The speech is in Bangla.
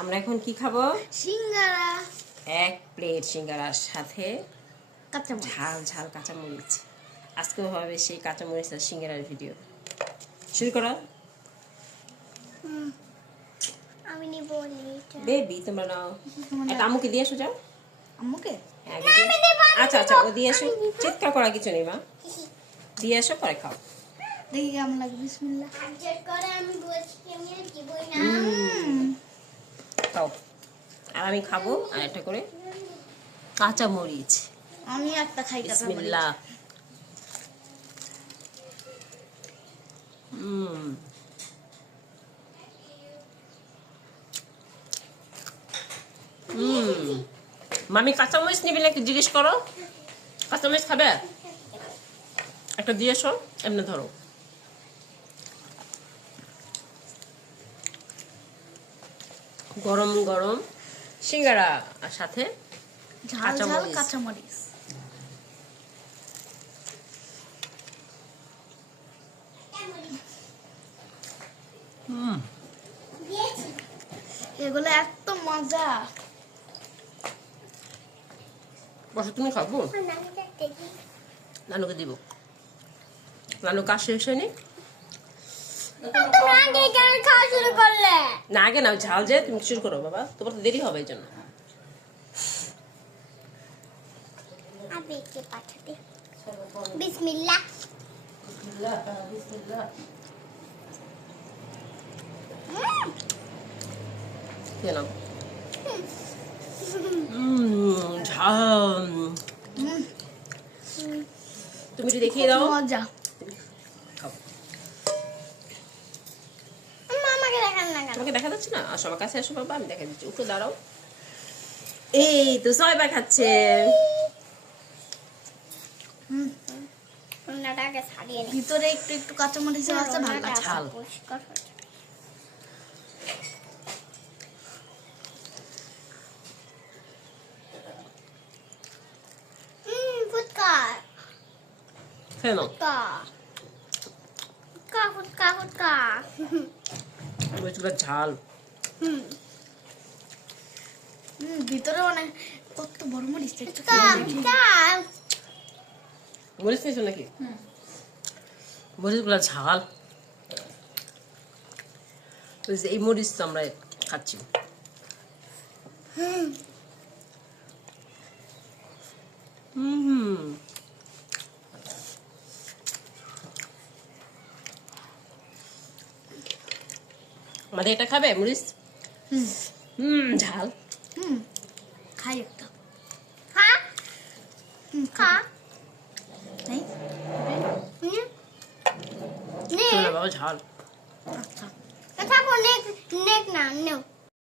আমরা এখন কি খাবো? সিঙ্গারা। এক প্লেট সিঙ্গারার সাথে কাঁচামরিচ, ঝাল ঝাল কাঁচামরিচ। আজকেও হবে সেই কাঁচামরিচ আর সিঙ্গারার ভিডিও। শুরু করো। আমি নিব এটা। বেবি তোমরা নাও। একটা আম্মুকে দিয়ে এসো যাও। আম্মুকে? হ্যাঁ, না, আমি নেব, আমি আচ্ছা আচ্ছা নেব, ও দিয়ে এসো। আমি নিব। চিৎকার করা কিছু নেই মা, দিয়ে এসো পরে খাও। দেখি কেমন লাগে। বিসমিল্লাহ। আমি বলছি আমি দিবই না। খাও। আর আমি খাবো আর একটা করে কাঁচামরিচ। আমি একটা খাই কাঁচামরিচ। বিসমিল্লাহ। মামি কাঁচামরিচ নিবি নাকি জিজ্ঞেস করো। কাঁচামরিচ খাবে? একটা দিয়ে এসো, এমনি ধরো। গরম গরম সিঙ্গারা আর সাথে ঝাল ঝাল কাঁচামরিচ। এগুলো এত মজা। বসো, তুমি খাবো? নানুকে দিব। নানু কাজ শেষ হয়নি না, আগে না ঝাল যে তুমি শুরু করো বাবা, তোমার তো দেরি হবে এই জন্য। বিসমিল্লাহ। ঝাল তুমি একটু দেখিয়ে দাও। মজা। খাও। আমাকে দেখান না কেন? তোমাকে দেখা যাচ্ছে না? আর সবার কাছে এসো বাবা, আমি দেখা দিচ্ছি। উঠে দাঁড়াও। এই তো সবাই খাচ্ছে। ভিতরে একটু একটু কাঁচামরিচ আছে, ভালো ঝাল। ফুটকা খেয়ে নাও। ফুটকা ফুটকা ফুটকা। মরিচগুলো ঝাল। ভিতরে অনেক কত বড় মরিচ। মরিচ নিয়েছো নাকি? মরিচগুলো ঝাল। এই মরিচ তো আমরা খাচ্ছি। আমাদের এটা খাবে মরিচ? ঝাল। খাই একটা। খা খা। নেই বাবা ঝাল। আচ্ছা, এটা কোন নেক নেক না নেও।